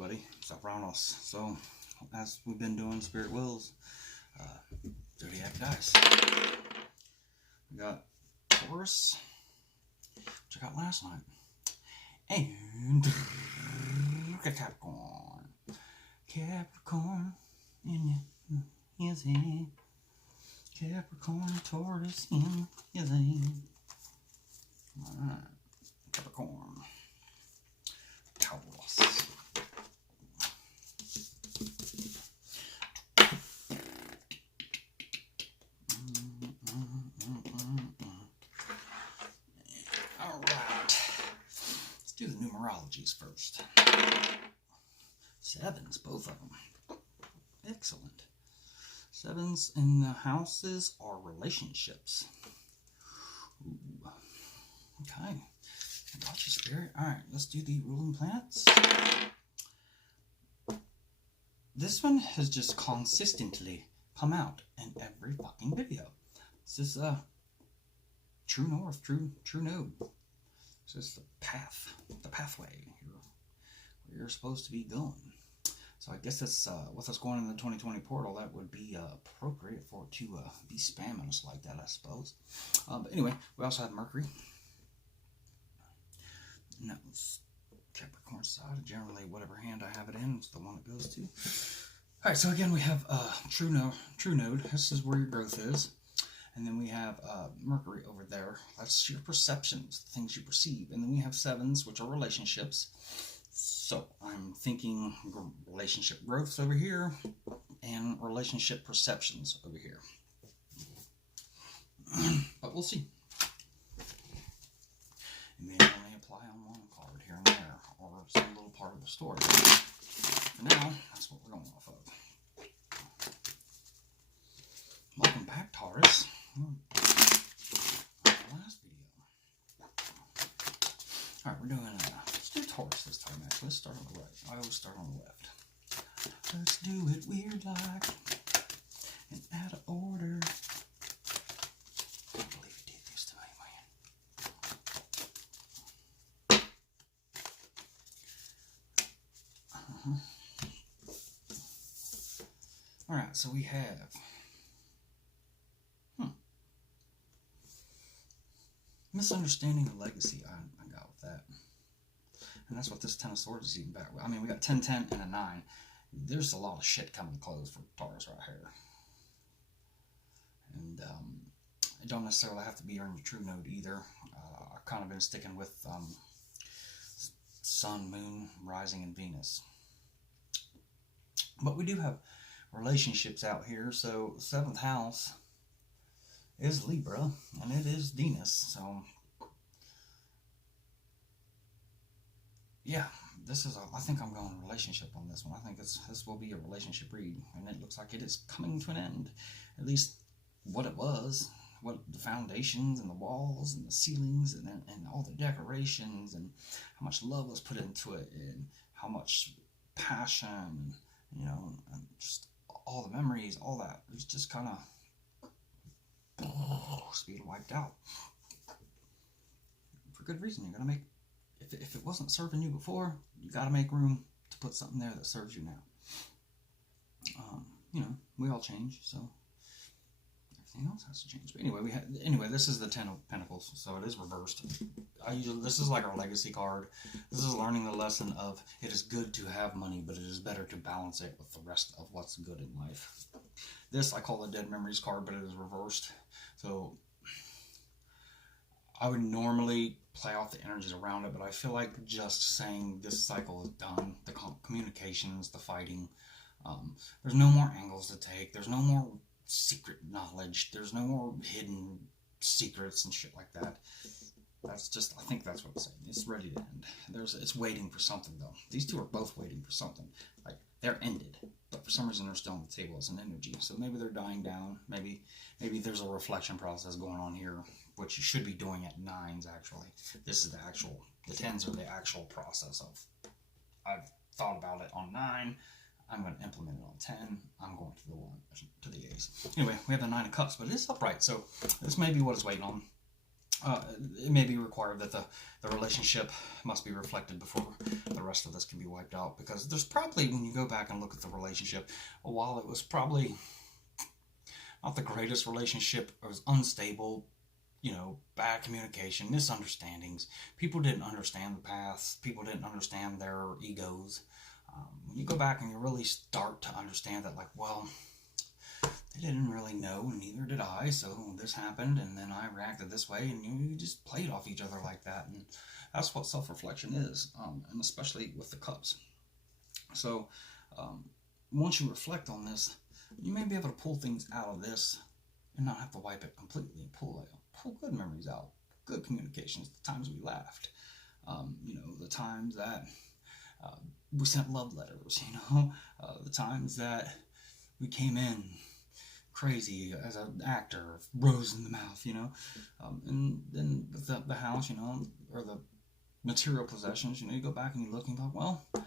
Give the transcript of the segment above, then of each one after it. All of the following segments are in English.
everybody, Sopranos. So, as we've been doing Spirit Wills, Zodiac dice. We got Taurus, which I got last night, and Capricorn. Capricorn in his hand. Capricorn, Taurus in his hand. Alright, Capricorn. Taurus. Alright. Let's do the numerologies first. Sevens, both of them. Excellent. Sevens in the houses are relationships. Ooh. Okay. I got you, Spirit. Alright, let's do the ruling planets. This one has just consistently come out in every fucking video. This is true north, true node. This is the path, the pathway where you're supposed to be going. So I guess that's with us going in the 2020 portal, that would be appropriate for it to be spamming us like that, I suppose. But anyway, we also have Mercury. And that was Capricorn side. Generally, whatever hand I have it in, it's the one it goes to. All right, so again, we have true node. This is where your growth is. And then we have Mercury over there. That's your perceptions, the things you perceive. And then we have sevens, which are relationships. So I'm thinking relationship growths over here and relationship perceptions over here. But we'll see. It may only apply on one card here and there, or some little part of the story. For now, that's what we're going off of. Welcome back, Taurus. Last video. Alright, we're doing let's do Taurus this time, actually. Let's start on the right. I always start on the left. Let's do it weird like and out of order. I can't believe you did this to me, man. Alright, so we have misunderstanding of legacy. I got with that. And that's what this Ten of Swords is even back with. I mean, we got 10, 10, and a 9. There's a lot of shit coming to close for Taurus right here. And it don't necessarily have to be on your true node either. I've kind of been sticking with Sun, Moon, Rising, and Venus. But we do have relationships out here. So 7th house is Libra, and it is Venus. So yeah, this is I think I'm going relationship on this one. I think this will be a relationship read, and it looks like it is coming to an end. At least what it was, what the foundations and the walls and the ceilings and all the decorations and how much love was put into it and how much passion, you know, and just all the memories, all that. It was just kind of speed wiped out. For good reason. You're gonna make, if it wasn't serving you before, you gotta make room to put something there that serves you now. You know, we all change, so everything else has to change. But anyway, this is the 10 of Pentacles, so it is reversed. This is like our legacy card. This is learning the lesson of it is good to have money, but it is better to balance it with the rest of what's good in life. This I call the Dead Memories card, but it is reversed. So I would normally play off the energies around it, but I feel like just saying this cycle is done. The communications, the fighting. There's no more angles to take. There's no more secret knowledge. There's no more hidden secrets and shit like that. That's just, I think that's what it's saying. It's ready to end. It's waiting for something, though. These two are both waiting for something. Like, they're ended, but for some reason they're still on the table as an energy. So maybe they're dying down. Maybe there's a reflection process going on here, which you should be doing at 9s, actually. This is the 10s are the actual process of, I've thought about it on 9, I'm going to implement it on 10, I'm going to the A's. Anyway, we have the 9 of Cups, but it is upright, so this may be what it's waiting on. It may be required that the relationship must be reflected before the rest of this can be wiped out, because there's probably, when you go back and look at the relationship, while it was probably not the greatest relationship, it was unstable, bad communication, misunderstandings. People didn't understand the past. People didn't understand their egos. When you go back and you really start to understand that, like, well, they didn't really know, and neither did I, so this happened, and then I reacted this way, and you just played off each other like that, and that's what self-reflection is, and especially with the cups. So, once you reflect on this, you may be able to pull things out of this and not have to wipe it completely, and pull good memories out, good communications, the times we laughed, the times that we sent love letters, the times that we came in crazy as an actor, rose in the mouth, and then with the house, or the material possessions, you go back and you look and you go, well, it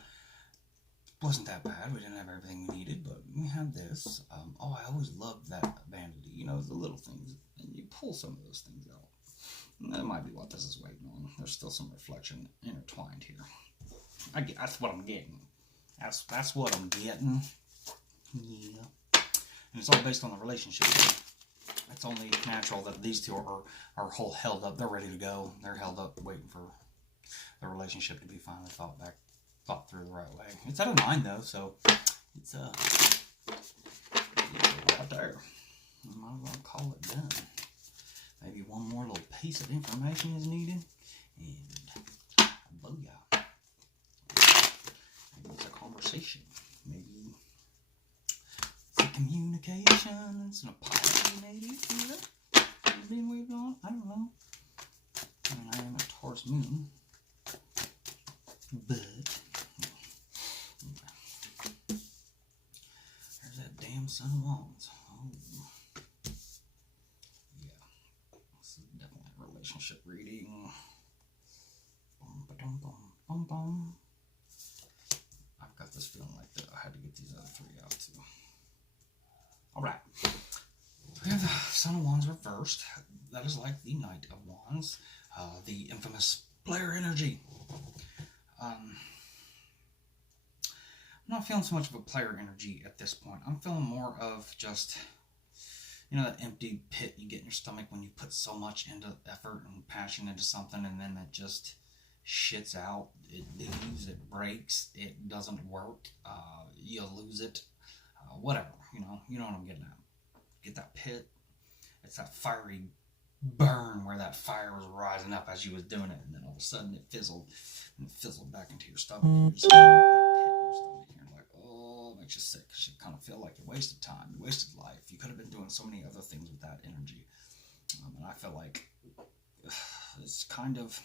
wasn't that bad. We didn't have everything we needed, but we had this. I always loved that vanity, the little things, and you pull some of those things out. And that might be what this is waiting on. There's still some reflection intertwined here. That's what I'm getting. That's what I'm getting. Yeah. And it's all based on the relationship. It's only natural that these two are whole held up. They're ready to go. They're held up waiting for the relationship to be finally thought through the right way. It's at a 9 though, so it's right there. I might as well call it done. Maybe one more little piece of information is needed, and booyah. Maybe it's a conversation. Maybe it's a communication. It's an apology, maybe. It's being waved on. I don't know. I mean, I am a Taurus moon, but there's that damn Son of Wands. Oh, yeah. This is definitely a relationship reading. Bum. I've got this feeling like that. I had to get these other 3 out too. Alright. We have the Son of Wands reversed. That is like the Knight of Wands. The infamous player energy. I'm not feeling so much of a player energy at this point. I'm feeling more of just, that empty pit you get in your stomach when you put so much into effort and passion into something, and then it just shits out. It leaves, it breaks, it doesn't work, you lose it, whatever, you know what I'm getting at. Get that pit. It's that fiery burn where that fire was rising up as you was doing it, and then all of a sudden it fizzled, and it fizzled back into your stomach, and you just got that pit in your stomach, and you're like, oh, it makes you sick, because you kind of feel like you wasted time, you wasted life, you could have been doing so many other things with that energy, and I feel like it's kind of,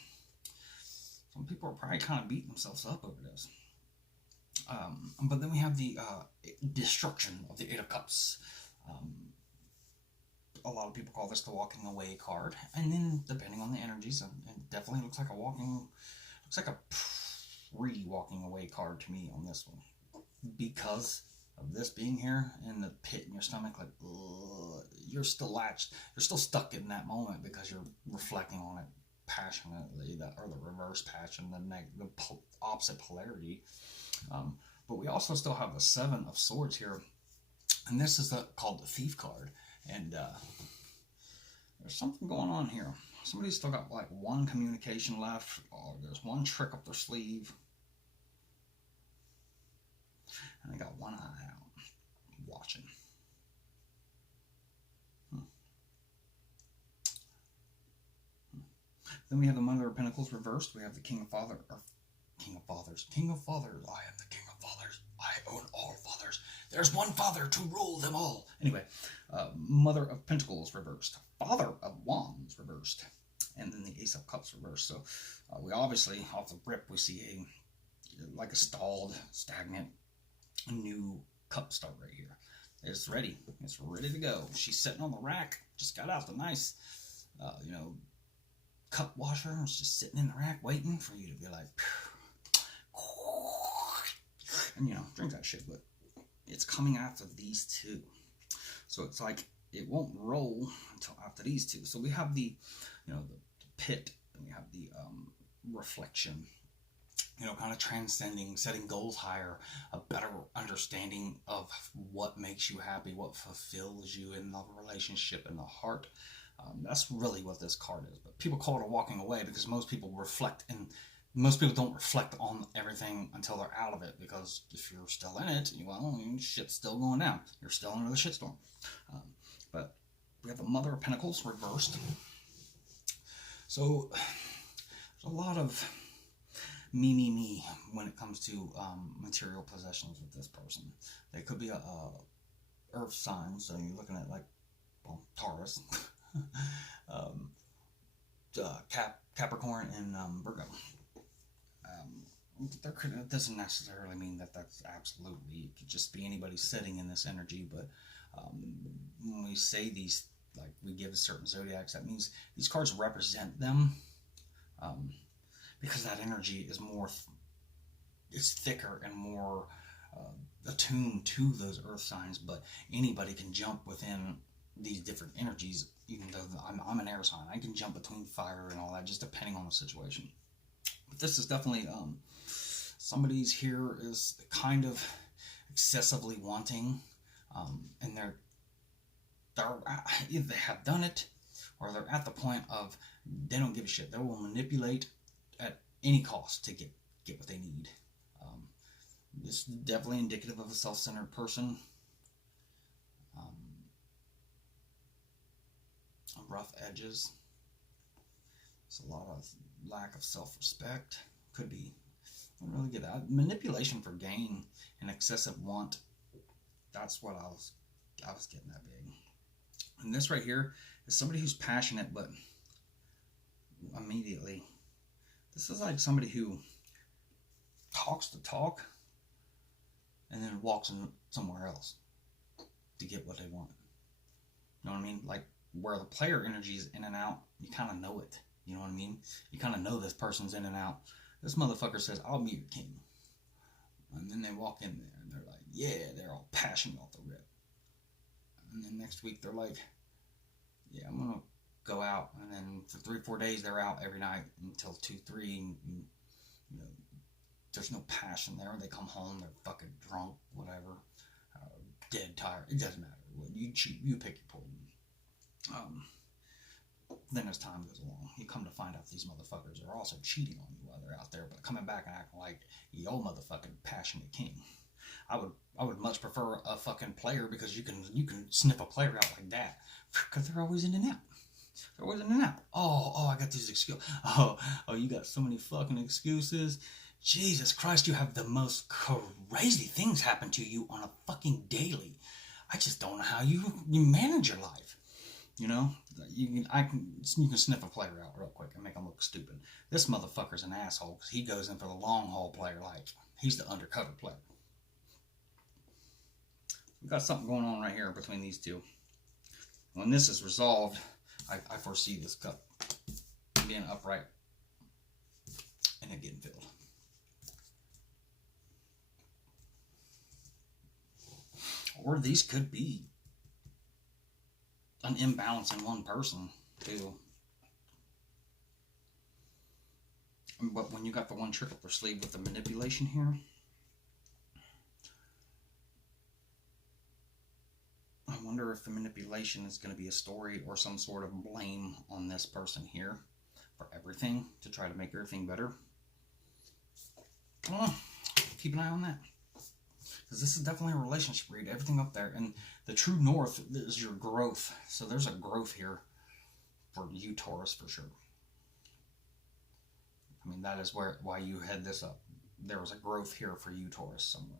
some people are probably kind of beating themselves up over this. But then we have the destruction of the 8 of Cups. A lot of people call this the walking away card, and then depending on the energies, it definitely looks like a pre-walking away card to me on this one, because of this being here and the pit in your stomach. Like, you're still latched, you're still stuck in that moment because you're reflecting on it passionately, or the reverse passion, the opposite polarity. But we also still have the 7 of Swords here, and this is called the Thief card. And there's something going on here. Somebody's still got like one communication left. There's one trick up their sleeve, and they got one eye out, watching. Then we have the Mother of Pentacles reversed. We have the King of Fathers. I am the King of Fathers. I own all fathers. There's one father to rule them all. Anyway, Mother of Pentacles reversed. Father of Wands reversed. And then the Ace of Cups reversed. So we obviously, off the rip, we see a stalled, stagnant, new cup start right here. It's ready. It's ready to go. She's sitting on the rack. Just got out the nice, cup washer. It's just sitting in the rack waiting for you to be like, and drink that shit. But it's coming after these 2, so it's like it won't roll until after these 2. So we have the the pit, and we have the reflection, kind of transcending, setting goals higher, a better understanding of what makes you happy, what fulfills you in the relationship, in the heart. That's really what this card is. But people call it a walking away because most people reflect, and most people don't reflect on everything until they're out of it. Because if you're still in it, well, shit's still going down. You're still under the shitstorm. But we have the Mother of Pentacles reversed. So there's a lot of me when it comes to material possessions with this person. They could be a earth sign, so you're looking at like, well, Taurus, Capricorn, and Virgo. It doesn't necessarily mean that that's absolutely. It could just be anybody sitting in this energy. But when we say these, like we give certain zodiacs, that means these cards represent them. Because that energy is more, it's thicker and more attuned to those earth signs, but anybody can jump within these different energies, even though I'm an air sign. I can jump between fire and all that, just depending on the situation. But this is definitely, somebody's here is kind of excessively wanting, and they're either they have done it, or they're at the point of they don't give a shit. They will manipulate at any cost to get what they need. This is definitely indicative of a self-centered person. Rough edges. It's a lot of lack of self-respect. Could be. I don't really get that. Manipulation for gain and excessive want. That's what I was getting that big. And this right here is somebody who's passionate, but immediately. This is like somebody who talks the talk and then walks in somewhere else to get what they want. You know what I mean? Like where the player energy is in and out, you kind of know it. You know what I mean? You kind of know this person's in and out. This motherfucker says, I'll be your king. And then they walk in there and they're like, yeah, they're all passionate off the rip. And then next week they're like, yeah, I'm going to go out. And then for 3-4 days they're out every night until 2-3. And, you know, there's no passion there. They come home, they're fucking drunk, whatever, dead, tired. It doesn't matter. You pick your poison. Then as time goes along, you come to find out these motherfuckers are also cheating on you while they're out there, but coming back and acting like yo motherfucking passionate king. I would much prefer a fucking player, because you can sniff a player out like that, because they're always in and out. They're always in and out. Oh, I got these excuses. Oh, you got so many fucking excuses. Jesus Christ, you have the most crazy things happen to you on a fucking daily. I just don't know how you manage your life. You know, you can sniff a player out real quick and make him look stupid. This motherfucker's an asshole because he goes in for the long haul player, like he's the undercover player. We've got something going on right here between these two. When this is resolved, I foresee this cup being upright and it getting filled. Or these could be an imbalance in one person, too. But when you got the one trick up their sleeve with the manipulation here, I wonder if the manipulation is going to be a story or some sort of blame on this person here for everything to try to make everything better. I don't know. Keep an eye on that. Because this is definitely a relationship read. Everything up there. And the true north is your growth. So there's a growth here for you, Taurus, for sure. I mean, that is why you had this up. There was a growth here for you, Taurus, somewhere.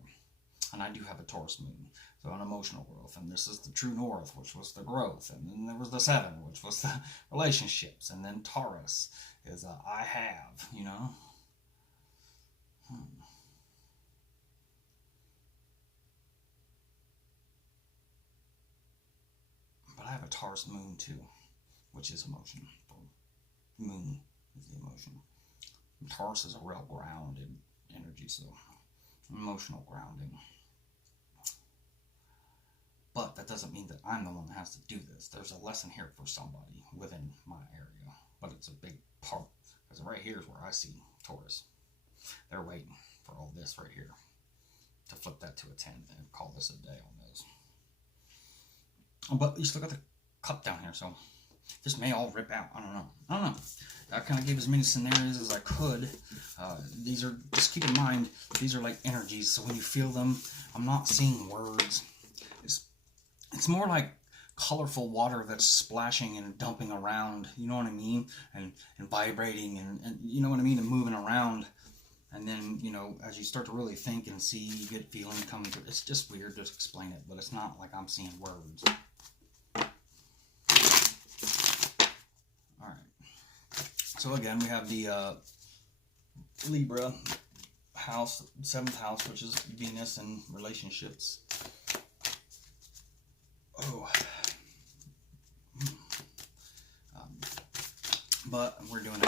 And I do have a Taurus moon. So an emotional growth. And this is the true north, which was the growth. And then there was the 7, which was the relationships. And then Taurus is I have, you know. But I have a Taurus moon too, which is emotion. Moon is the emotion. And Taurus is a real grounded energy, so emotional grounding. But that doesn't mean that I'm the one that has to do this. There's a lesson here for somebody within my area, but it's a big part, because right here is where I see Taurus. They're waiting for all this right here to flip that to a 10 and call this a day on those. But you still got the cup down here, so this may all rip out. I don't know. I kind of gave as many scenarios as I could. These are, just keep in mind, these are like energies, so when you feel them, I'm not seeing words. It's more like colorful water that's splashing and dumping around, you know what I mean? And vibrating and you know what I mean? And moving around. And then, you know, as you start to really think and see, you get feeling coming through. It's just weird to explain it, but it's not like I'm seeing words. So again, we have the Libra house, 7th house, which is Venus and relationships. Oh. But we're doing a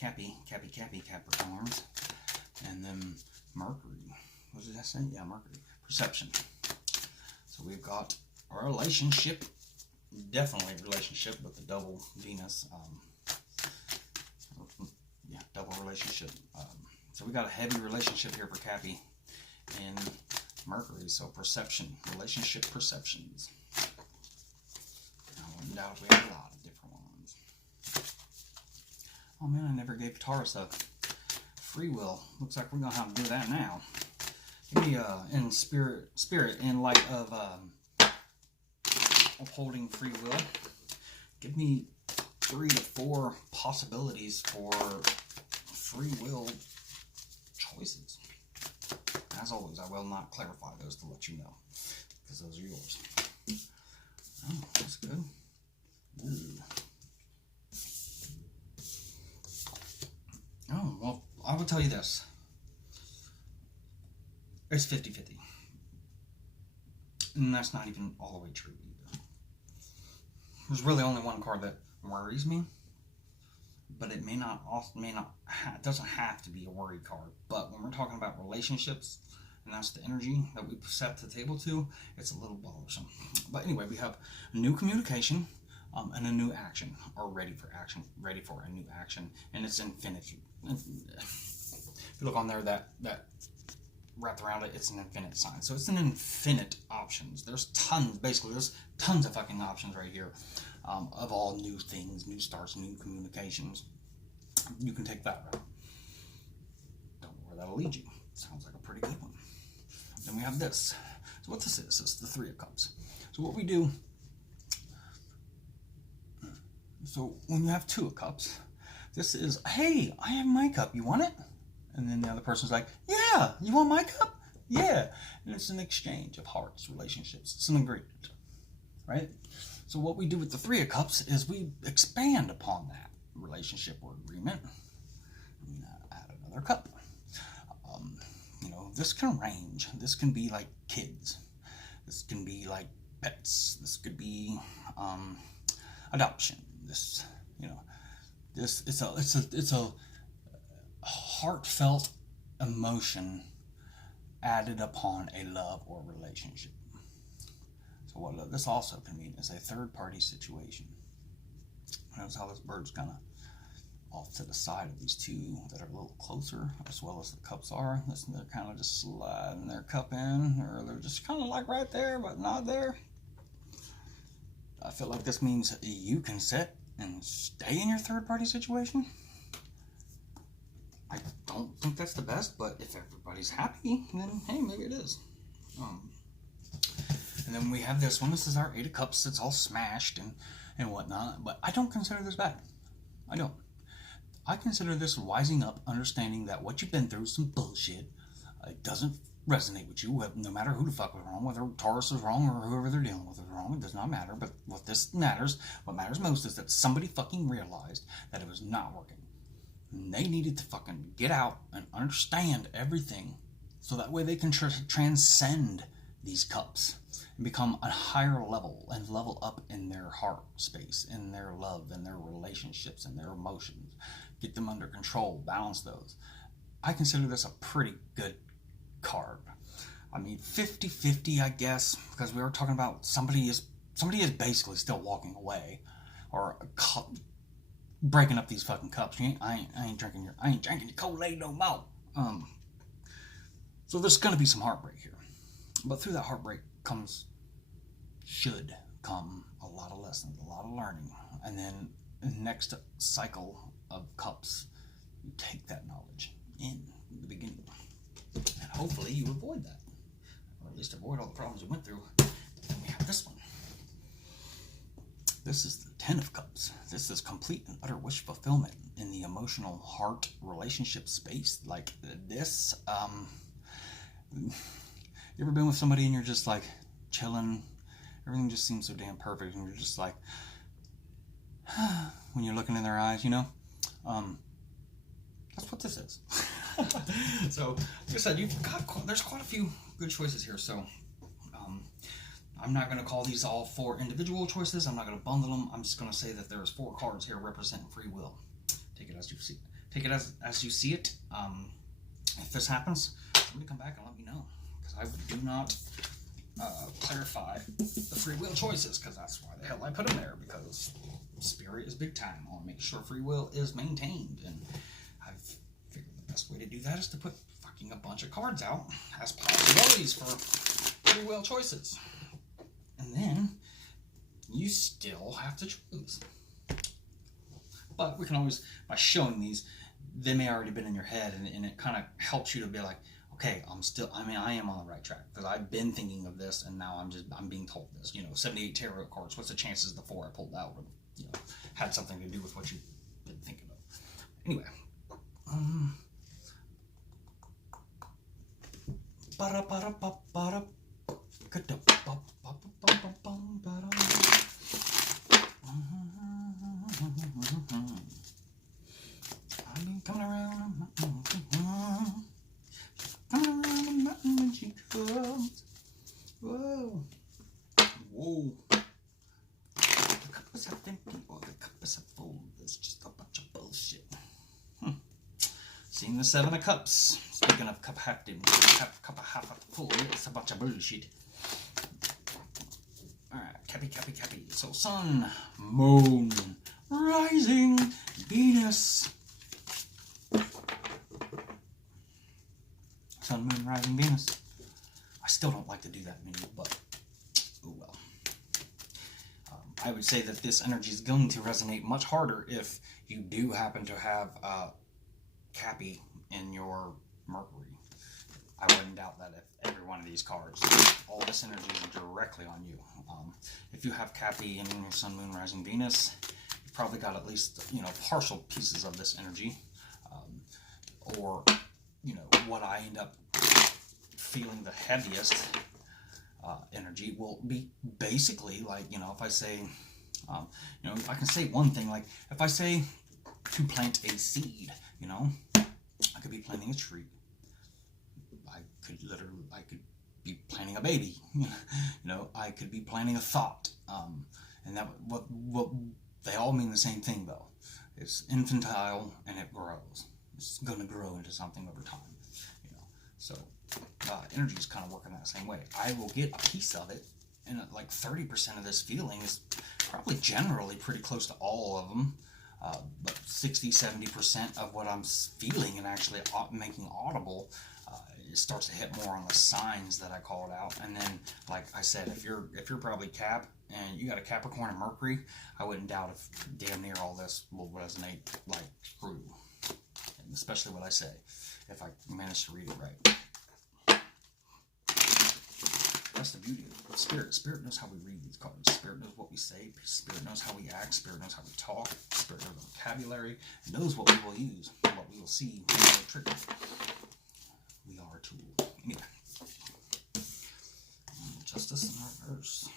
Capricorns. And then Mercury. What did I say? Yeah, Mercury. Perception. So we've got a relationship. Definitely a relationship with the double Venus. Double relationship. So we got a heavy relationship here for Cappy and Mercury. So perception, relationship perceptions. I wouldn't doubt if we have a lot of different ones. Oh man, I never gave Taurus a free will. Looks like we're gonna have to do that now. Give me in spirit in light of upholding free will. Give me 3 to 4 possibilities for free will choices. As always, I will not clarify those to let you know, because those are yours. Oh, that's good. Ooh. Oh, well, I will tell you this. It's 50-50. And that's not even all the way true either. There's really only one card that worries me. But it it doesn't have to be a worry card. But when we're talking about relationships, and that's the energy that we set the table to, it's a little bothersome. But anyway, we have a new communication and a new action, or ready for a new action, and it's infinity. If you look on there, that wrapped around it, it's an infinite sign. So it's an infinite options. There's tons of fucking options right here. Of all new things, new starts, new communications. You can take that route. Don't know where that'll lead you. Sounds like a pretty good one. Then we have this. So what this is the 3 of Cups. So what we do, so when you have 2 of Cups, this is, hey, I have my cup, you want it? And then the other person's like, yeah, you want my cup? Yeah. And it's an exchange of hearts, relationships. It's an agreement, right? So what we do with the 3 of Cups is we expand upon that relationship or agreement. Add another cup. You know, this can range. This can be like kids. This can be like pets. This could be adoption. This, you know, this it's a heartfelt emotion added upon a love or relationship. So what this also can mean is a third-party situation. Notice how this bird's kind of off to the side of these 2 that are a little closer, as well as the cups are. Listen, they're kind of just sliding their cup in, or they're just kind of like right there, but not there. I feel like this means you can sit and stay in your third-party situation. I don't think that's the best, but if everybody's happy, then hey, maybe it is. And then we have this one. This is our 8 of Cups. It's all smashed and whatnot. But I don't consider this bad. I don't. I consider this wising up, understanding that what you've been through is some bullshit. It doesn't resonate with you, no matter who the fuck was wrong, whether Taurus is wrong or whoever they're dealing with is wrong. It does not matter. But what matters most is that somebody fucking realized that it was not working. And they needed to fucking get out and understand everything, so that way they can transcend these cups and become a higher level and level up in their heart space, in their love, in their relationships, and their emotions. Get them under control, balance those. I consider this a pretty good card. I mean, 50-50, I guess, because we were talking about somebody is basically still walking away, or breaking up these fucking cups. I ain't drinking your Kool-Aid no more. So there's going to be some heartbreak here. But through that heartbreak should come a lot of lessons, a lot of learning. And then the next cycle of cups, you take that knowledge in the beginning. And hopefully you avoid that. Or at least avoid all the problems you went through. Then we have this one. This is the Ten of Cups. This is complete and utter wish fulfillment in the emotional heart relationship space. Like this, you ever been with somebody and you're just like chilling, everything just seems so damn perfect, and you're just like, when you're looking in their eyes, you know? That's what this is. So, like I said, there's quite a few good choices here, so I'm not going to call these all 4 individual choices. I'm not going to bundle them. I'm just going to say that there's 4 cards here representing free will. Take it as you see it. Take it as you see it. If this happens, somebody come back and let me know, because I do not clarify the free will choices, because that's why the hell I put them there, because spirit is big time. I want to make sure free will is maintained, and I've figured the best way to do that is to put fucking a bunch of cards out as possibilities for free will choices. And then you still have to choose. But we can always, by showing these, they may already been in your head, and it kind of helps you to be like, okay, I am on the right track, because I've been thinking of this, and now I'm being told this. 78 tarot cards. What's the chances the 4 I pulled out would have, had something to do with what you've been thinking of? Anyway, I've been coming around. Coming around the mountain when she comes. Whoa. Whoa. The cup is half empty or the cup is half full. It's just a bunch of bullshit. Seeing the 7 of Cups. Speaking of cup half empty, cup half full, it's a bunch of bullshit. Alright, Cappy. So Sun, Moon, Rising, Venus. Sun, Moon, Rising, Venus. I still don't like to do that many, but oh well. I would say that this energy is going to resonate much harder if you do happen to have Cappy in your Mercury. I wouldn't doubt that if every one of these cards, all this energy is directly on you. If you have Cappy in your Sun, Moon, Rising, Venus, you probably got at least, partial pieces of this energy. Or, what I end up feeling the heaviest energy will be basically like, if I say, I can say one thing, like if I say to plant a seed, I could be planting a tree. I could be planting a baby. I could be planting a thought. And that what they all mean the same thing though. It's infantile and it grows. It's going to grow into something over time. So energy is kind of working that same way. I will get a piece of it, and like 30% of this feeling is probably generally pretty close to all of them. But 60-70% of what I'm feeling and actually making audible, it starts to hit more on the signs that I called out. And then, like I said, if you're probably Cap and you got a Capricorn and Mercury, I wouldn't doubt if damn near all this will resonate like screw. And especially what I say, if I manage to read it right. That's the beauty of it. Spirit knows how we read these cards. Spirit knows what we say. Spirit knows how we act. Spirit knows how we talk. Spirit knows the vocabulary. Knows what we will use, what we will see, what we will trigger. We are a tool. Anyway. Justice in reverse.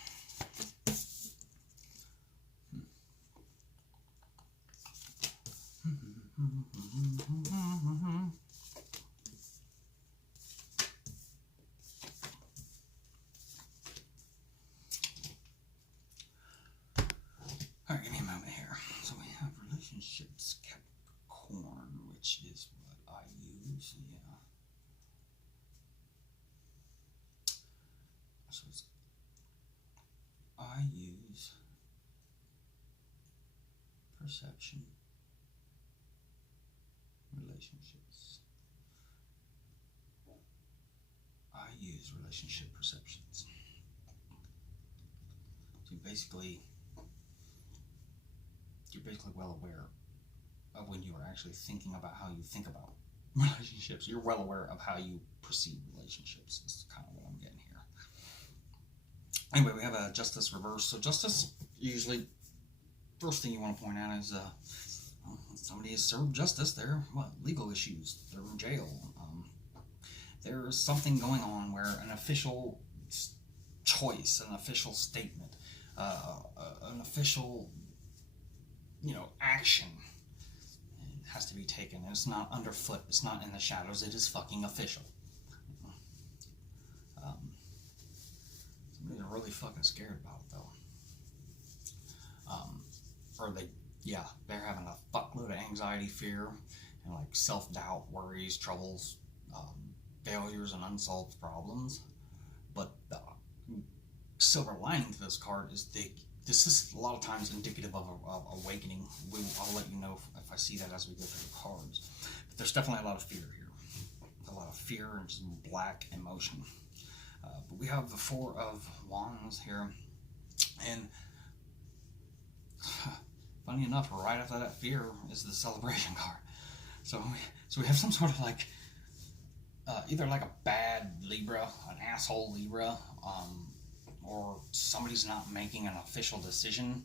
Alright, give me a moment here. So we have relationships, Capricorn, which is what I use, yeah. So I use perception, relationships, these relationship perceptions. So you're basically well aware of when you are actually thinking about how you think about relationships. You're well aware of how you perceive relationships. Is kind of what I'm getting here. Anyway, we have a justice reverse. So justice, usually, first thing you want to point out is somebody has served justice. They're legal issues. They're in jail. There's something going on where an official choice, an official statement, an official action has to be taken. And it's not underfoot. It's not in the shadows. It is fucking official. Somebody's really fucking scared about it, though. They're having a fuckload of anxiety, fear, and like self-doubt, worries, troubles, failures, and unsolved problems. But the silver lining to this card is this is a lot of times indicative of awakening. I'll let you know if I see that as we go through the cards. But there's definitely a lot of fear here. A lot of fear and just black emotion. But we have the Four of Wands here. And funny enough, right after that fear is the celebration card. So we have some sort of like, either like a bad Libra, an asshole Libra, or somebody's not making an official decision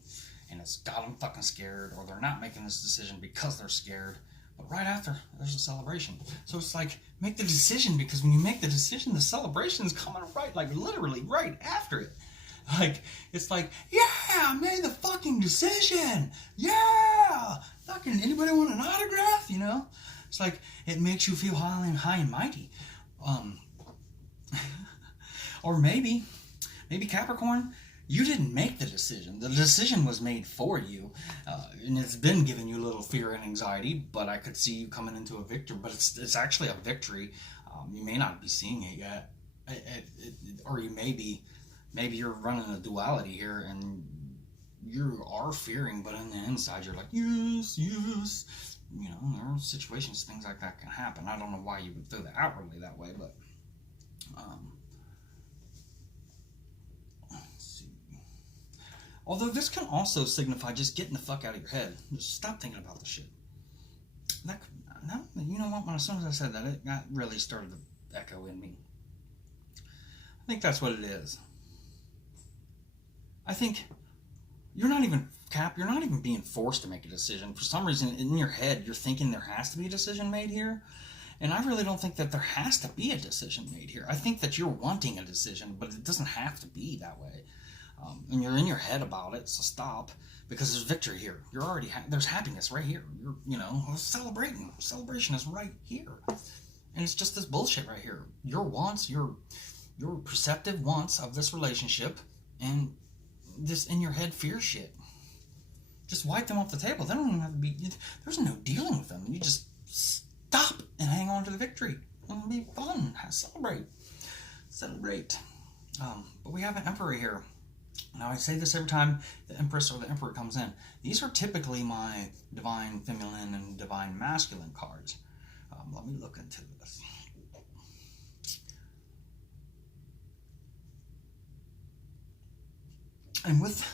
and it's got them fucking scared, or they're not making this decision because they're scared. But right after, there's a celebration. So it's like, make the decision, because when you make the decision, the celebration's coming right, like literally right after it. Like, it's like, yeah, I made the fucking decision. Yeah! Fucking, anybody want an autograph? It's like, it makes you feel high and mighty. Or maybe Capricorn, you didn't make the decision. The decision was made for you, and it's been giving you a little fear and anxiety. But I could see you coming into a victory. But it's actually a victory. You may not be seeing it yet, or you maybe you're running a duality here, and you are fearing, but on the inside you're like, yes. There are situations, things like that can happen. I don't know why you would feel that outwardly that way, but although this can also signify just getting the fuck out of your head. Just stop thinking about the shit. You know what? As soon as I said that, it really started to echo in me. I think that's what it is. I think you're not even being forced to make a decision. For some reason, in your head, you're thinking there has to be a decision made here. And I really don't think that there has to be a decision made here. I think that you're wanting a decision, but it doesn't have to be that way. And you're in your head about it, so stop, because there's victory here. You're already there's happiness right here. You're celebrating. Celebration is right here, and it's just this bullshit right here. Your wants, your perceptive wants of this relationship, and this in your head fear shit. Just wipe them off the table. They don't even have to be. There's no dealing with them. You just stop and hang on to the victory. It'll be fun. Celebrate. But we have an Emperor here. Now, I say this every time the Empress or the Emperor comes in. These are typically my Divine Feminine and Divine Masculine cards. Let me look into this. And with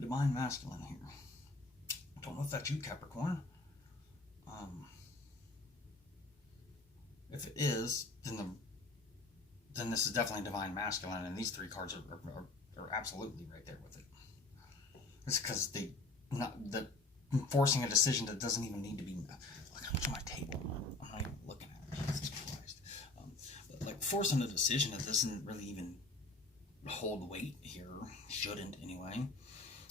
Divine Masculine here. I don't know if that's you, Capricorn. If it is, then this is definitely Divine Masculine, and these three cards are absolutely right there with it. It's because the forcing a decision that doesn't even need to be. Look how much on my table. I'm not even looking at it. Jesus Christ. But like forcing a decision that doesn't really even hold weight here, shouldn't anyway.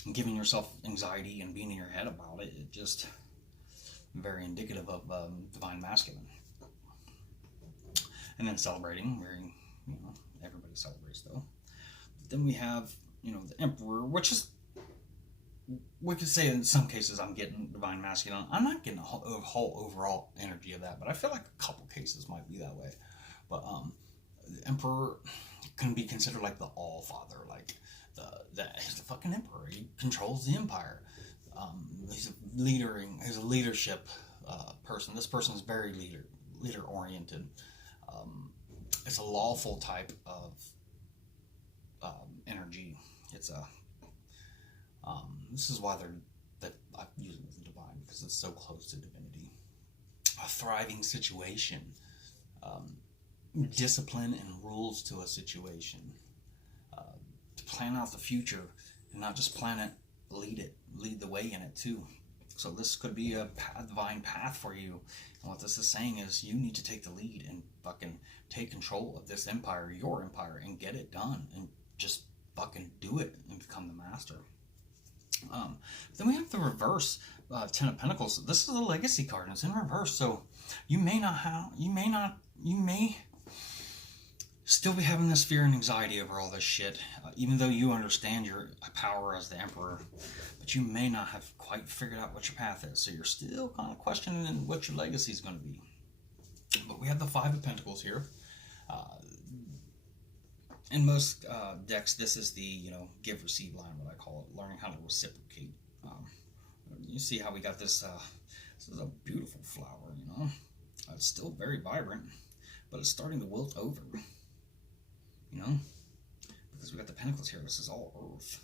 And giving yourself anxiety and being in your head about it, it just very indicative of Divine Masculine. And then celebrating, everybody celebrates though. But then we have, the Emperor, which is, we could say in some cases I'm getting Divine Masculine. I'm not getting a whole overall energy of that, but I feel like a couple cases might be that way. But the Emperor can be considered like the All-Father, like he's the fucking Emperor. He controls the empire. He's a leadership person. This person is very leader-oriented. it's a lawful type of energy. It's a this is why that I use it with the divine, because it's so close to divinity. A thriving situation, discipline and rules to a situation, to plan out the future and not just plan it, lead the way in it too. So this could be a divine path for you. And what this is saying is you need to take the lead and fucking take control of this empire, your empire, and get it done. And just fucking do it and become the master. Then we have the reverse Ten of Pentacles. This is a legacy card and it's in reverse. So you may still be having this fear and anxiety over all this shit, even though you understand your power as the emperor, but you may not have quite figured out what your path is. So you're still kind of questioning what your legacy is going to be. But we have the Five of Pentacles here. In most decks, this is the give-receive line, what I call it, learning how to reciprocate. You see how we got this. This is a beautiful flower, It's still very vibrant, but it's starting to wilt over. Because we got the pentacles here. This is all earth.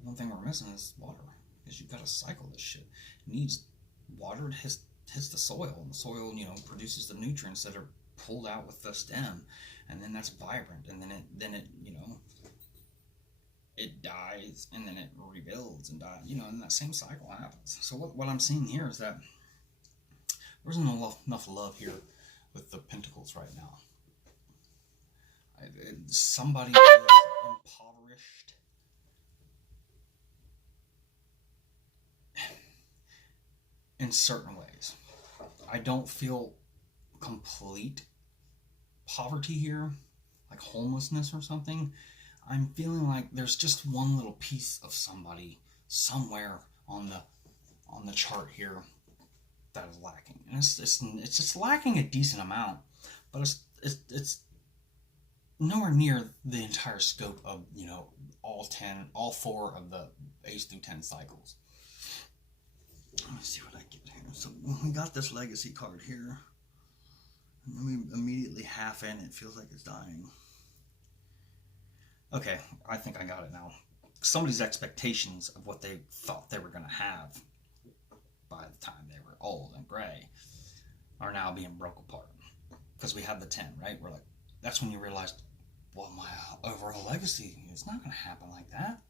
The one thing we're missing is water, because you've got to cycle this shit. It needs water. It hits the soil, and the soil, produces the nutrients that are pulled out with the stem, and then that's vibrant, and then it it dies, and then it rebuilds and dies. And that same cycle happens. So what I'm seeing here is that there isn't enough love here with the pentacles right now. Somebody is impoverished. In certain ways. I don't feel complete poverty here, like homelessness or something. I'm feeling like there's just one little piece of somebody somewhere on the chart here that is lacking, and it's just lacking a decent amount, but it's nowhere near the entire scope of all four of the Ace through 10 cycles. Let me see what I get here. So we got this legacy card here, and then we immediately half in. It feels like it's dying. Okay, I think I got it now. Somebody's expectations of what they thought they were going to have by the time they were old and gray are now being broke apart. Because we had the 10, right? We're like, that's when you realized, well, my overall legacy, it's not going to happen like that.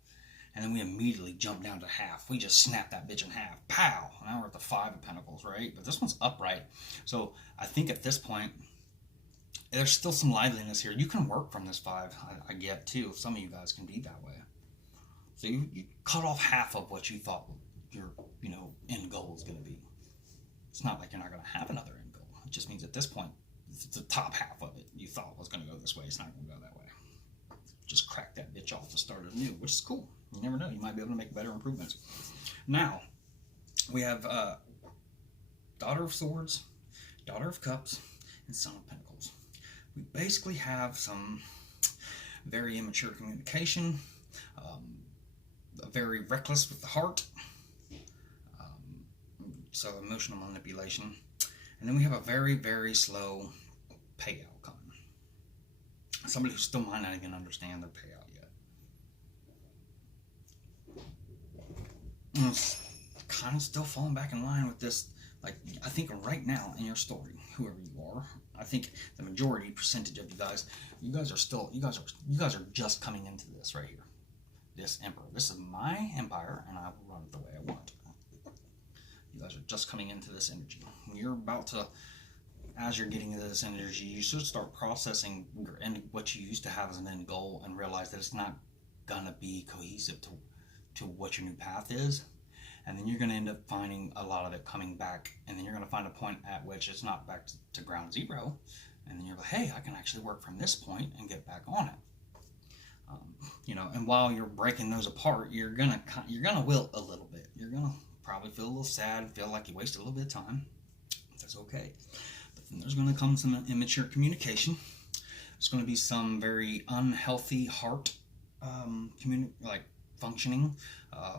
And then we immediately jump down to half. We just snap that bitch in half. Pow! Now we're at the Five of Pentacles, right? But this one's upright. So I think at this point, there's still some liveliness here. You can work from this 5, I get too. Some of you guys can be that way. So you cut off half of what you thought your end goal is going to be. It's not like you're not going to have another end goal. It just means at this point, the top half of it you thought was going to go this way. It's not going to go that way. Just crack that bitch off to start anew, which is cool. You never know. You might be able to make better improvements. Now, we have Daughter of Swords, Daughter of Cups, and Son of Pentacles. We basically have some very immature communication, very reckless with the heart, so emotional manipulation, and then we have a very, very slow payout coming. Somebody who still might not even understand their payout yet. And it's kind of still falling back in line with this. Like, I think right now in your story, whoever you are, I think the majority percentage of you guys are just coming into this right here. This emperor. This is my empire, and I will run it the way I want. You guys are just coming into this energy. You're about to, as you're getting into this energy, you should start processing your end, what you used to have as an end goal, and realize that it's not gonna be cohesive to what your new path is. And then you're going to end up finding a lot of it coming back, and then you're going to find a point at which it's not back to ground zero, and then you're like, hey, I can actually work from this point and get back on it. And while you're breaking those apart, you're gonna wilt a little bit. You're gonna probably feel a little sad, feel like you wasted a little bit of time. That's okay. But then there's going to come some immature communication. There's going to be some very unhealthy heart functioning,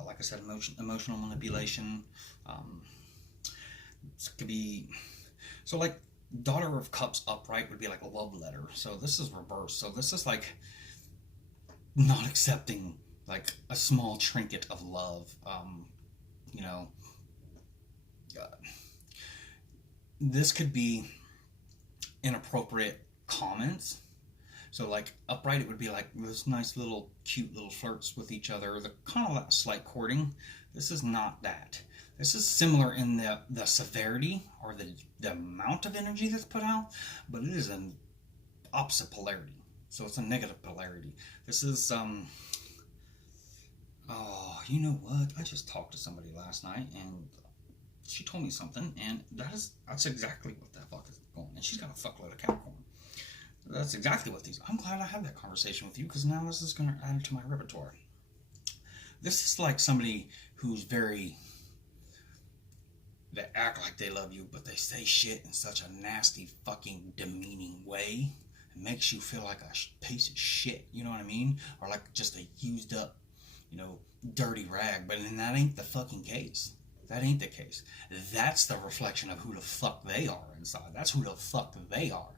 like I said, emotional manipulation. It could be so like Daughter of Cups upright would be like a love letter. So this is reversed. So this is like not accepting like a small trinket of love. You know, this could be inappropriate comments. So like upright, it would be like this nice little cute little flirts with each other, the kind of like slight courting. This is not that. This is similar in the severity or the amount of energy that's put out, but it is an opposite polarity. So it's a negative polarity. This is oh, you know what? I just talked to somebody last night and she told me something, and that's exactly what that fuck is going. And she's got a fuckload of Capricorn. That's exactly what these. I'm glad I had that conversation with you, because now this is going to add to my repertoire. This is like somebody who's very. They act like they love you, but they say shit in such a nasty, fucking demeaning way. It makes you feel like a piece of shit. You know what I mean? Or like just a used up, dirty rag. But then that ain't the fucking case. That ain't the case. That's the reflection of who the fuck they are inside. That's who the fuck they are.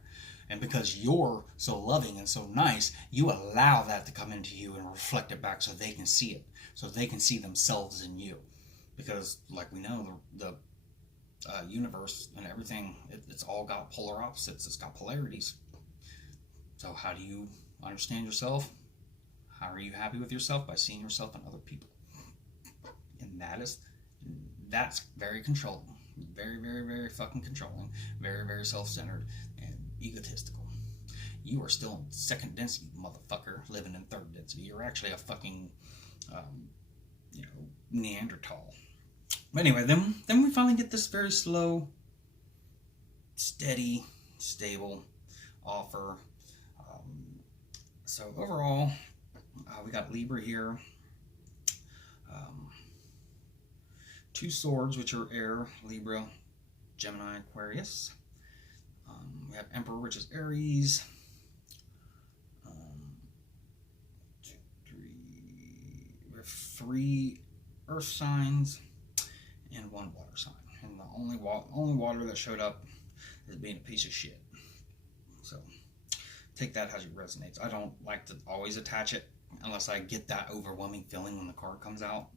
And because you're so loving and so nice, you allow that to come into you and reflect it back so they can see it. So they can see themselves in you. Because, like we know, the universe and everything, it's all got polar opposites. It's got polarities. So how do you understand yourself? How are you happy with yourself? By seeing yourself in other people. And that's very controlling. Very, very, very fucking controlling. Very, very self-centered and egotistical. You are still in second density, motherfucker, living in third density. You're actually a fucking, Neanderthal. But anyway, then we finally get this very slow, steady, stable offer. So overall, we got Libra here. 2 swords, which are air, Libra, Gemini, Aquarius. We have Emperor, which is Aries. 2, 3. We have 3 earth signs and 1 water sign. And the only water that showed up is being a piece of shit. So take that as it resonates. I don't like to always attach it unless I get that overwhelming feeling when the card comes out.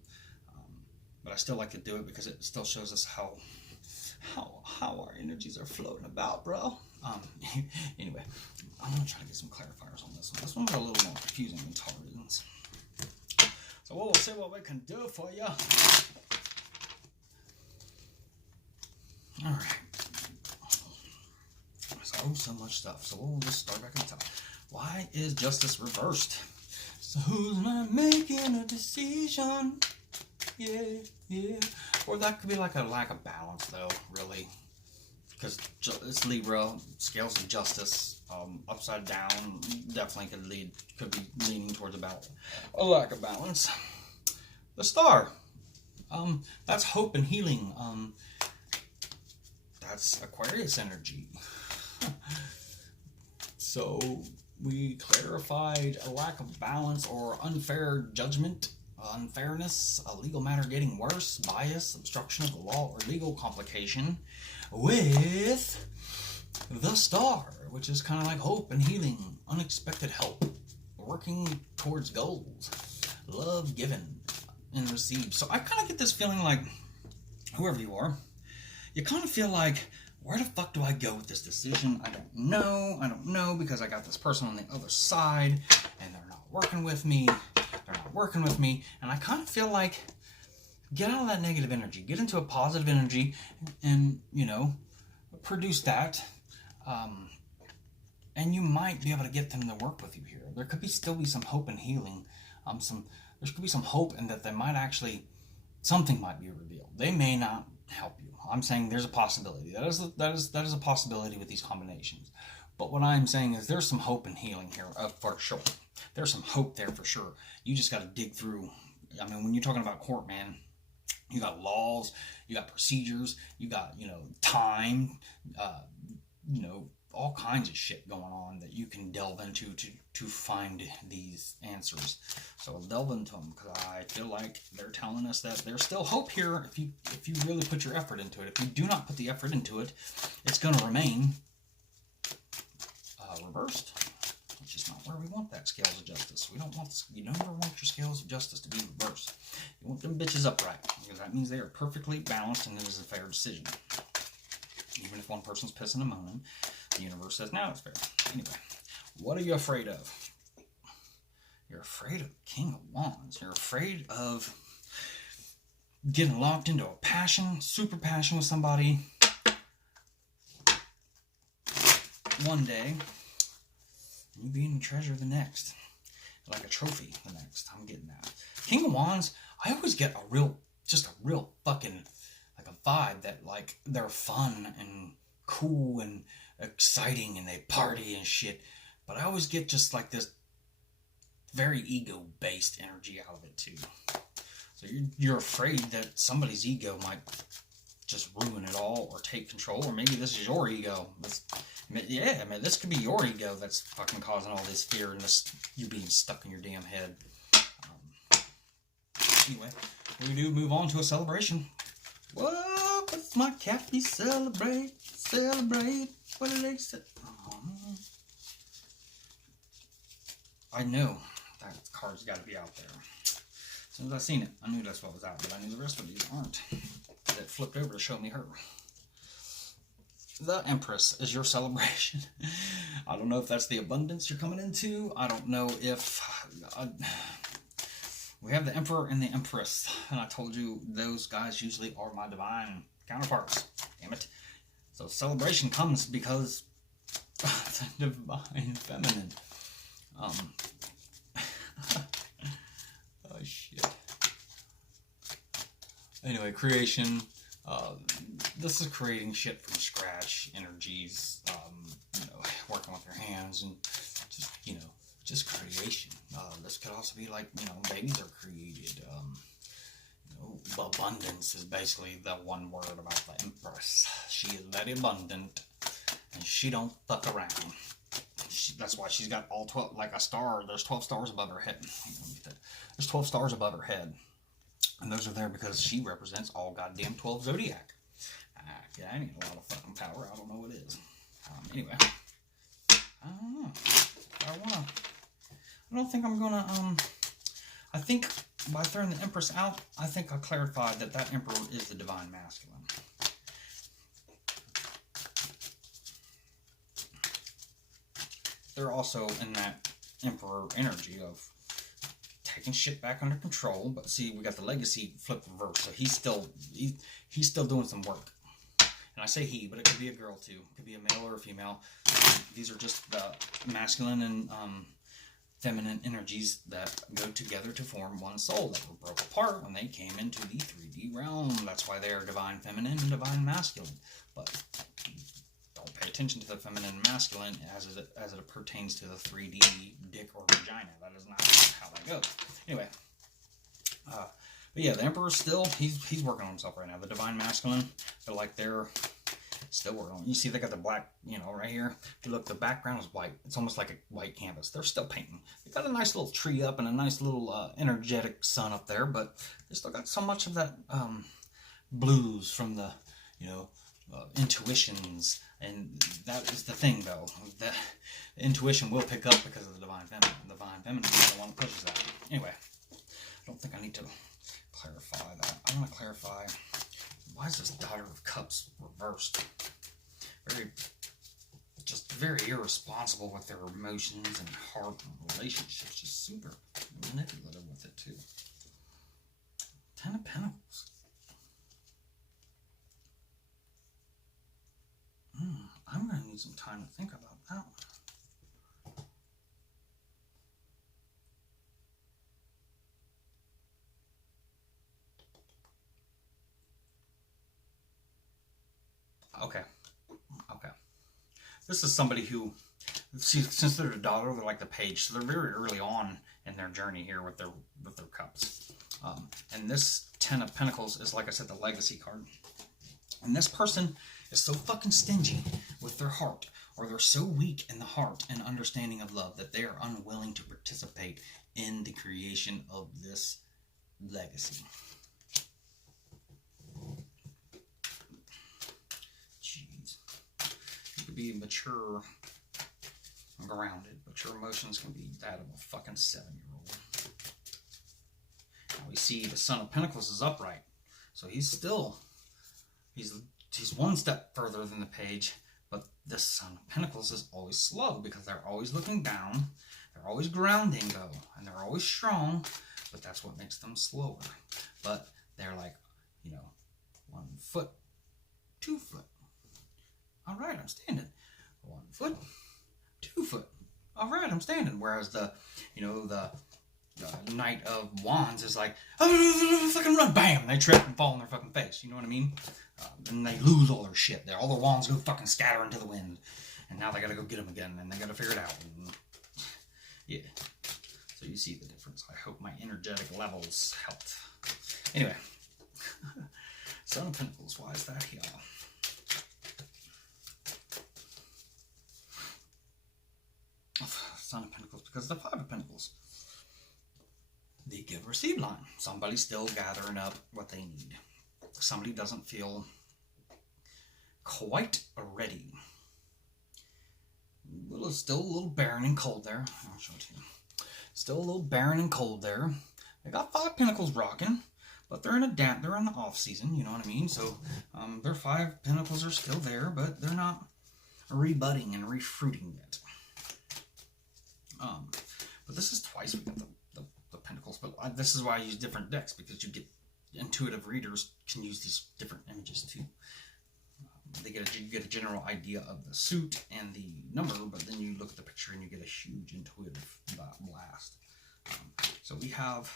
But I still like to do it because it still shows us how our energies are floating about, bro. Anyway, I'm gonna try to get some clarifiers on this one. This one's a little more confusing than Taurus. So we'll see what we can do for you. All right. So much stuff. So we'll just start back at the top. Why is justice reversed? So who's not making a decision? Yeah. Or that could be like a lack of balance, though, really. Because it's Libra, scales of justice, upside down, definitely could be leaning towards a lack of balance. The Star, that's hope and healing. That's Aquarius energy. So we clarified a lack of balance or unfair judgment. Unfairness, a legal matter getting worse, bias, obstruction of the law, or legal complication with the Star, which is kind of like hope and healing, unexpected help, working towards goals, love given and received. So I kind of get this feeling like, whoever you are, you kind of feel like, where the fuck do I go with this decision? I don't know, because I got this person on the other side, and they're not working with me, and I kind of feel like, get out of that negative energy, get into a positive energy, and, produce that, and you might be able to get them to work with you here. There could still be some hope and healing, there could be some hope in that they might actually, something might be revealed. They may not help you. I'm saying there's a possibility. That is a possibility with these combinations. But what I'm saying is there's some hope and healing here, for sure. There's some hope there for sure. You just got to dig through. I mean, when you're talking about court, man, you got laws, you got procedures, you got, time, all kinds of shit going on that you can delve into to find these answers. So I'll delve into them because I feel like they're telling us that there's still hope here if you really put your effort into it. If you do not put the effort into it, it's going to remain reversed, which is not where we want that scales of justice. We don't want, you never want your scales of justice to be reversed. You want them bitches upright, because that means they are perfectly balanced and it is a fair decision. Even if one person's pissing and moaning, the universe says, now it's fair. Anyway, what are you afraid of? You're afraid of King of Wands. You're afraid of getting locked into a passion, super passion with somebody one day, and you being the treasure the next. Like a trophy the next. I'm getting that. King of Wands, I always get a real fucking, like a vibe that like they're fun and cool and exciting and they party and shit. But I always get just like this very ego-based energy out of it too. So you're afraid that somebody's ego might just ruin it all or take control, or maybe this is your ego. Yeah, man, this could be your ego that's fucking causing all this fear and this you being stuck in your damn head. Anyway, we do move on to a celebration. Whoa, what's my Cappy celebrate? Celebrate. What do they say? I know that card's got to be out there. As soon as I seen it, I knew that's what was out, but I knew the rest of these aren't. It flipped over to show me her. The Empress is your celebration. I don't know if that's the abundance you're coming into. I don't know if... we have the Emperor and the Empress. And I told you those guys usually are my divine counterparts. Damn it. So celebration comes because the divine feminine. Oh shit. Anyway, creation. This is creating shit from scratch, energies, working with your hands, and just creation. This could also be like, babies are created. Abundance is basically the one word about the Empress. She is very abundant, and she don't fuck around. That's why she's got all 12, like a star. There's 12 stars above her head. There's 12 stars above her head. And those are there because she represents all goddamn 12 zodiac. Yeah, I need a lot of fucking power. I don't know what it is. Anyway. I don't know. I don't think I'm gonna, I think by throwing the Empress out, I think I clarified that Emperor is the divine masculine. They're also in that Emperor energy of taking shit back under control, but see, we got the legacy flip reverse, so he's still doing some work. And I say he, but it could be a girl too. It could be a male or a female. These are just the masculine and feminine energies that go together to form one soul that were broke apart when they came into the 3D realm. That's why they are divine feminine and divine masculine. But don't pay attention to the feminine and masculine as it pertains to the 3D dick or vagina. That is not how that goes. Anyway, but yeah, the Emperor still, he's working on himself right now. The divine masculine, they're still working on it. You see they got the black, right here. If you look, the background is white. It's almost like a white canvas. They're still painting. They got a nice little tree up and a nice little energetic sun up there, but they still got so much of that blues from the, intuitions. And that is the thing, though. The intuition will pick up because of the divine feminine. The divine feminine is the one that pushes that. Anyway, I don't think I need to clarify that. I want to clarify, why is this Daughter of Cups reversed? Very irresponsible with their emotions and heart and relationships. Just super manipulative with it, too. Ten of Pentacles. I'm going to need some time to think about that one. Okay. This is somebody who, since they're the daughter, they're like the page, so they're very early on in their journey here with their cups. And this Ten of Pentacles is, like I said, the legacy card. And this person is so fucking stingy with their heart, or they're so weak in the heart and understanding of love that they are unwilling to participate in the creation of this legacy. Jeez. You could be mature grounded, but your emotions can be that of a fucking 7-year-old. Now we see the Son of Pentacles is upright, so he's one step further than the Page, but the Son of Pentacles is always slow because they're always looking down, they're always grounding though, and they're always strong, but that's what makes them slower. But they're like, 1 foot, 2 foot. All right, I'm standing. 1 foot, 2 foot. All right, I'm standing. Whereas the Knight of Wands is like, oh, fucking run, bam! They trip and fall on their fucking face. You know what I mean? And they lose all their shit. All their wands go fucking scatter into the wind, and now they gotta go get them again, and they gotta figure it out. And, yeah. So you see the difference. I hope my energetic levels helped. Anyway, Son of Pentacles. Why is that here? Son of Pentacles, because the Five of Pentacles. The give-receive line. Somebody's still gathering up what they need. Somebody doesn't feel quite ready. Still a little barren and cold there. I'll show it to you. Still a little barren and cold there. They got 5 Pentacles rocking, but they're in the off season, you know what I mean? So their 5 Pentacles are still there, but they're not rebudding and refruiting yet. But this is twice we get the Pentacles, but this is why I use different decks, because you get intuitive readers can use these different images too. You get a general idea of the suit and the number, but then you look at the picture and you get a huge intuitive blast. So we have,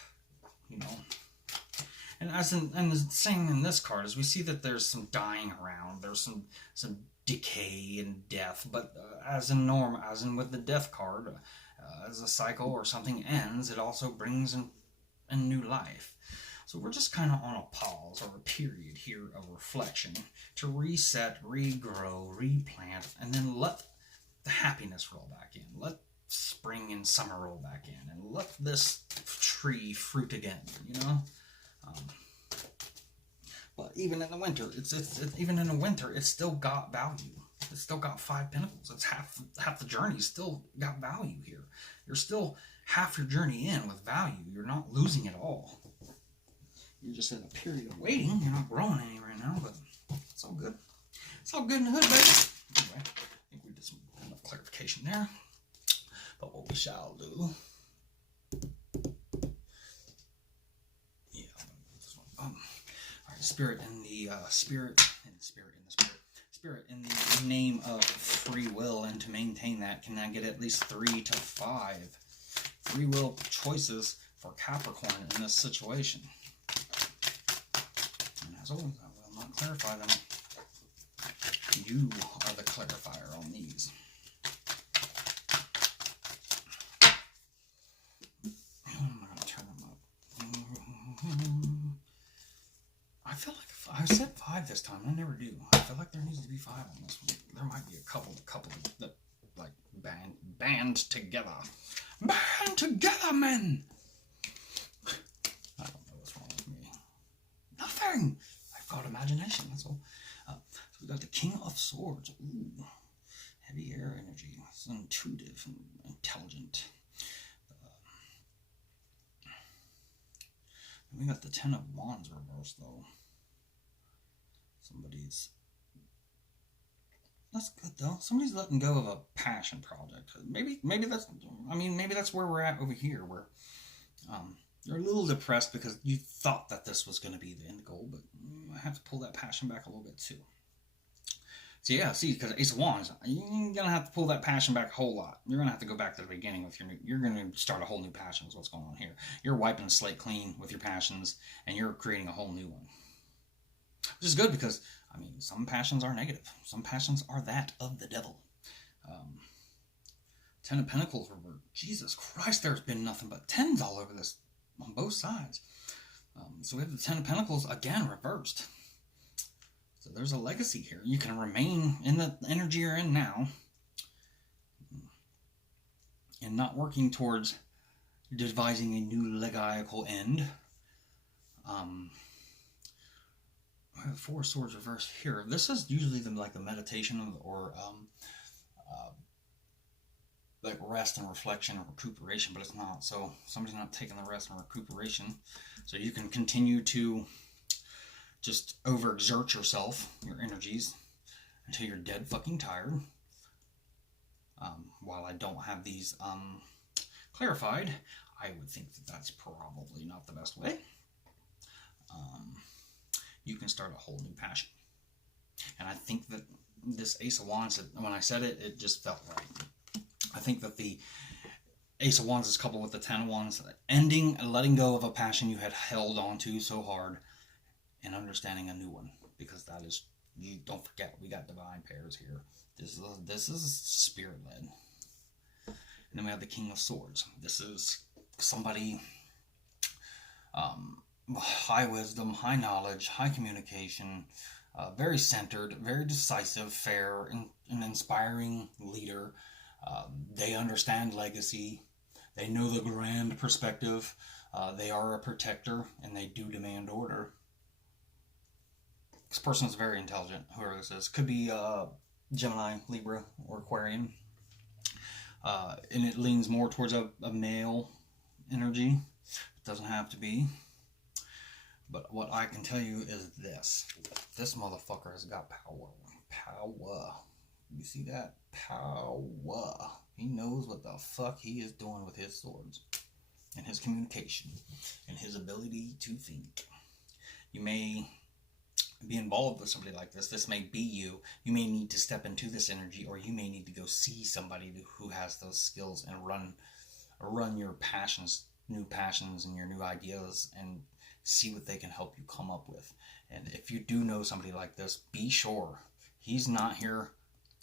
and the thing in this card is we see that there's some dying around, there's some decay and death, but as in with the death card, as a cycle or something ends, it also brings in new life. So we're just kind of on a pause or a period here of reflection to reset, regrow, replant, and then let the happiness roll back in. Let spring and summer roll back in, and let this tree fruit again. But even in the winter, it's still got value. It's still got 5 Pentacles. It's half the journey. Still got value here. You're still half your journey in with value. You're not losing it all. You're just in a period of waiting. You're not growing any right now, but it's all good. It's all good in the hood, baby. Anyway, I think we did some enough clarification there. But what we shall do, all right, Spirit in the name of free will, and to maintain that, can I get at least 3 to 5 free will choices for Capricorn in this situation? And as always, I will not clarify them. You are the clarifier on these. I'm going to turn them up. I feel like I said 5 this time. I never do. I feel like there needs to be 5 on this one. There might be a couple that like band together. Band together, men! I don't know what's wrong with me. Nothing! I've got imagination, that's all. So we got the King of Swords. Ooh. Heavy air energy. It's intuitive and intelligent. And we got the 10 of Wands reversed, though. That's good though. Somebody's letting go of a passion project. Maybe that's where we're at over here, where you're a little depressed because you thought that this was going to be the end goal, but I have to pull that passion back a little bit too. So yeah, see, because Ace of Wands, you're gonna have to pull that passion back a whole lot. You're gonna have to go back to the beginning with you're gonna start a whole new passion. Is what's going on here. You're wiping the slate clean with your passions, and you're creating a whole new one. Which is good because, some passions are negative. Some passions are that of the devil. 10 of Pentacles reversed. Jesus Christ, there's been nothing but 10s all over this on both sides. So we have the 10 of Pentacles again reversed. So there's a legacy here. You can remain in the energy you're in now and not working towards devising a new legiacal end. I have 4 swords reversed here. This is usually the meditation or like rest and reflection and recuperation, but it's not. So somebody's not taking the rest and recuperation. So you can continue to just overexert yourself, your energies, until you're dead fucking tired. While I don't have these clarified, I would think that that's probably not the best way. You can start a whole new passion. And I think that this Ace of Wands, when I said it, it just felt right. I think that the Ace of Wands is coupled with the Ten of Wands, ending and letting go of a passion you had held on to so hard and understanding a new one. Because that is, you don't forget, we got divine pairs here. This is spirit-led. And then we have the King of Swords. This is somebody high wisdom, high knowledge, high communication, very centered, very decisive, fair, an inspiring leader. They understand legacy. They know the grand perspective. They are a protector, and they do demand order. This person is very intelligent, whoever this is. Could be Gemini, Libra, or Aquarian. And it leans more towards a male energy. It doesn't have to be. But what I can tell you is this. This motherfucker has got power. Power. You see that? Power. He knows what the fuck he is doing with his swords. And his communication. And his ability to think. You may be involved with somebody like this. This may be you. You may need to step into this energy, or you may need to go see somebody who has those skills and run your passions, new passions and your new ideas, and see what they can help you come up with. And if you do know somebody like this, be sure he's not here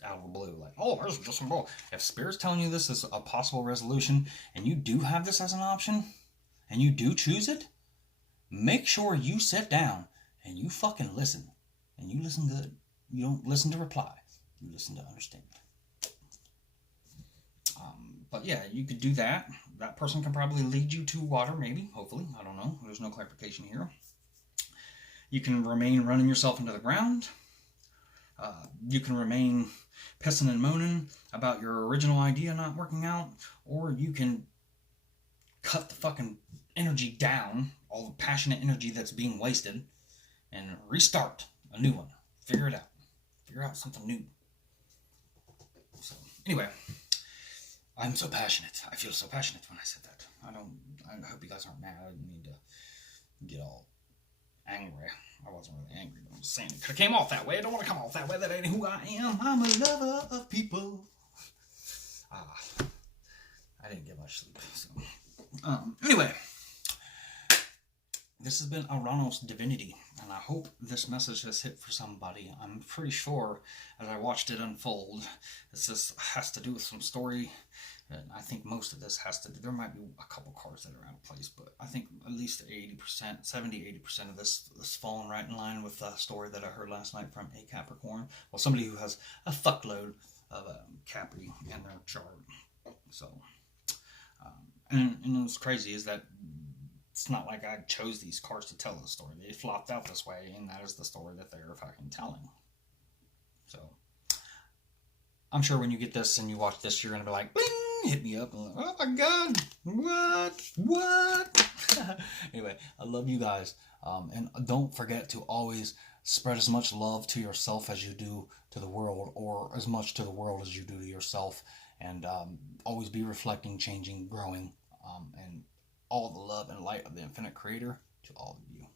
out of the blue, like, oh, there's just some bull. If Spirit's telling you this is a possible resolution, and you do have this as an option, and you do choose it, make sure you sit down and you fucking listen. And you listen good. You don't listen to reply. You listen to understand. But yeah, you could do that. That person can probably lead you to water, maybe, hopefully. I don't know. There's no clarification here. You can remain running yourself into the ground. You can remain pissing and moaning about your original idea not working out. Or you can cut the fucking energy down, all the passionate energy that's being wasted, and restart a new one. Figure it out. Figure out something new. So, anyway. I'm so passionate. I feel so passionate when I said that. I hope you guys aren't mad. I didn't mean to get all angry. I wasn't really angry, but I'm just saying it could have came off that way. I don't want to come off that way. That ain't who I am. I'm a lover of people. I didn't get much sleep. So, anyway. This has been Aranos Divinity, and I hope this message has hit for somebody. I'm pretty sure, as I watched it unfold, this has to do with some story, and I think most of this has to do, there might be a couple cards that are out of place, but I think at least 80%, 70-80% of this is falling right in line with the story that I heard last night from a Capricorn, well, somebody who has a fuckload of Capri in their chart. So, and what's crazy is that it's not like I chose these cards to tell the story. They flopped out this way, and that is the story that they're fucking telling. So, I'm sure when you get this and you watch this, you're going to be like, bling, hit me up. And like, oh my God, what? Anyway, I love you guys. And don't forget to always spread as much love to yourself as you do to the world, or as much to the world as you do to yourself. And always be reflecting, changing, growing, and all the love and light of the infinite creator to all of you.